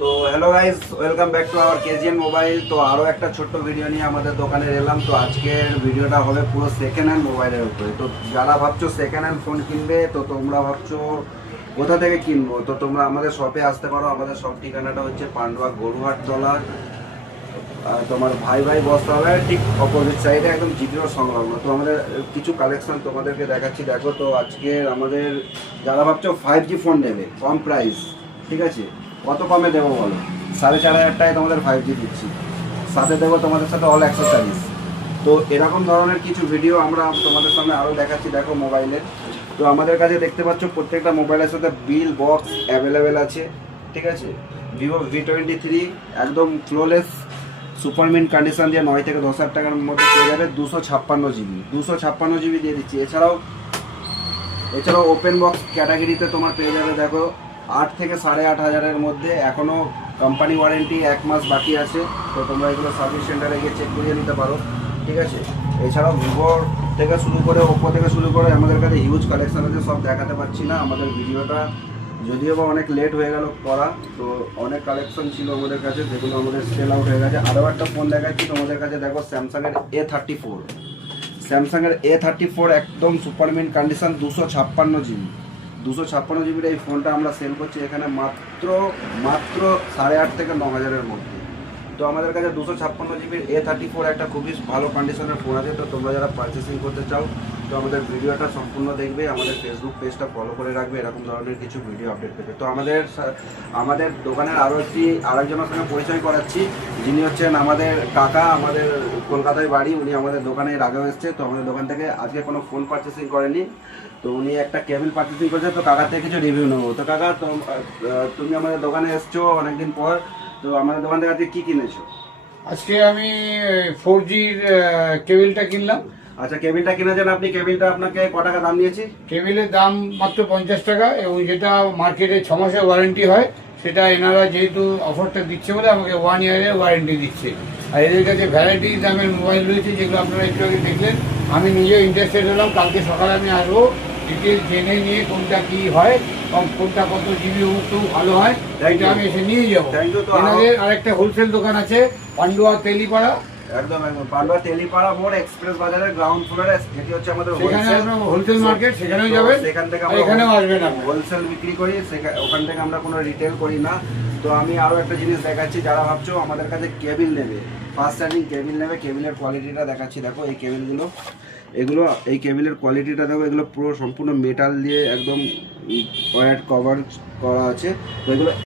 তো hello guys, welcome back to our KGN mobile. তো আরও একটা ছোট্ট ভিডিও নিয়ে আমাদের দোকানে এলাম। তো আজকের ভিডিওটা হবে পুরো সেকেন্ড হ্যান্ড মোবাইলের উপরে। তো যারা ভাবছো সেকেন্ড হ্যান্ড ফোন কিনবে, তো তোমরা ভাবছো কোথা থেকে কিনবো, তো তোমরা আমাদের শপে আসতে পারো। আমাদের শপ ঠিকানাটা হচ্ছে পান্ডুয়া গরুহাট তলা, তোমার ভাই ভাই বসতে হবে ঠিক অপোজিট সাইডে, একদম জিপিওর সংলগ্ন। তো আমাদের কিছু কালেকশন তোমাদেরকে দেখাচ্ছি, দেখো। তো আজকে আমাদের যারা ভাবছো 5G ফোন নেবে কম প্রাইস, ঠিক আছে, কত কমে দেবো বলো? 4,500 টাকায় তোমাদের 5G দিচ্ছি, সাথে দেবো তোমাদের সাথে অল অ্যাক্সেসরিজ। তো এরকম ধরনের কিছু ভিডিও আমরা তোমাদের সামনে আরও দেখাচ্ছি, দেখো মোবাইলের। তো আমাদের কাছে দেখতে পাচ্ছ প্রত্যেকটা মোবাইলের সাথে বিল বক্স অ্যাভেলেবেল আছে, ঠিক আছে। ভিভো V23 একদম ফ্লোলেস সুপারমিন কন্ডিশন দিয়ে 9 থেকে 10,000 টাকার মধ্যে পেয়ে যাবে। 256 জিবি দিয়ে দিচ্ছি। এছাড়াও ওপেন বক্স ক্যাটাগরিতে তোমার পেয়ে যাবে, দেখো, 8 থেকে 8,500-এর মধ্যে। এখনও কোম্পানি ওয়ারেন্টি 1 মাস বাকি আছে। তো তোমরা এগুলো সার্ভিস সেন্টারে গিয়ে চেক করিয়ে নিতে পারো, ঠিক আছে। এছাড়াও ভিভোর থেকে শুরু করে ওপো থেকে শুরু করে আমাদের কাছে হিউজ কালেকশন আছে, সব দেখাতে পারছি না। আমাদের ভিডিওটা যদিও বা অনেক লেট হয়ে গেল করা, তো অনেক কালেকশন ছিল আমাদের কাছে, যেগুলো আমাদের সেল আউট হয়ে গেছে। আরও একটা ফোন দেখাচ্ছি তোমাদের কাছে, দেখো, স্যামসাংয়ের A34 একদম সুপারমিন কন্ডিশন, 256 জিবির এই ফোনটা আমরা সেল করছি এখানে মাত্র 8,500 থেকে 9,000-এর মধ্যে। তো আমাদের কাছে 256 জিবির A34 একটা খুবই ভালো কন্ডিশনের ফোন আছে। তো তোমরা যারা পারচেসিং করতে চাও, তো আমাদের ভিডিওটা সম্পূর্ণ দেখবে, আমাদের ফেসবুক পেজটা ফলো করে রাখবে এরকম ধরনের কিছু ভিডিও আপডেট পেতে। তো আমাদের দোকানের আরেকজনের সঙ্গে পরিচয় করাচ্ছি, যিনি হচ্ছেন আমাদের কাকা। আমাদের কলকাতায় বাড়ি, উনি আমাদের দোকানে এর আগেও এসছে। তো আমাদের দোকান থেকে আজকে কোনো ফোন পারচেসিং করেনি, তো উনি একটা কেবল পারচেসিং করেছে। তো কাকার থেকে কিছু রিভিউ নেবো। তো কাকা, তুমি আমাদের দোকানে এসছো অনেকদিন পর, তো আমাদের দোকান থেকে আজকে কী কিনেছো? আজকে আমি 4Gর কেবিলটা কিনলাম। আচ্ছা, কেবিলটা কিনেছেন আপনি। কেবিলটা আপনাকে ক টাকা দাম নিয়েছি? কেবিলের দাম মাত্র 50 টাকা, এবং যেটা মার্কেটে 6 মাসের ওয়ারেন্টি হয়, সেটা এনারা যেহেতু অফারটা দিচ্ছে বলে আমাকে 1 ইয়ারের ওয়ারেন্টি দিচ্ছে। আর এদের কাছে ভ্যারাইটি দামের মোবাইল রয়েছে, যেগুলো আপনারা একটু আগে দেখলেন। আমি নিজেও ইন্টারেস্টেড হলাম, কালকে সকালে আমি আসবো, ডিটেলস জেনে নিয়ে কোনটা কি হয় এবং কোনটা কত জিবি একটু ভালো হয়, এটা আমি এসে নিয়ে যাবো। এনাদের আরেকটা হোলসেল দোকান আছে পান্ডুয়া তেলিপাড়া, একদম পান্ডুয়া তেলিপাড়া মোড়, এক্সপ্রেস বাজারের গ্রাউন্ড ফ্লোরে, যেটি হচ্ছে আমাদের হোলসেল মার্কেট, সেখানেও যাবেন। সেখান থেকে এখানেও আসবেন, হোলসেল বিক্রি করি, ওখান থেকে আমরা কোনো রিটেল করি না। তো আমি আরও একটা জিনিস দেখাচ্ছি, যারা ভাবছো আমাদের কাছে কেবিল নেবে, ফাস্ট চার্জিং কেবিল নেবে, কেবিলের কোয়ালিটিটা দেখাচ্ছি। দেখো এই কেবিলগুলো, এই কেবিলের কোয়ালিটিটা দেখো, এগুলো পুরো সম্পূর্ণ মেটাল দিয়ে একদম ওয়্যার কভার করা আছে। তো এগুলো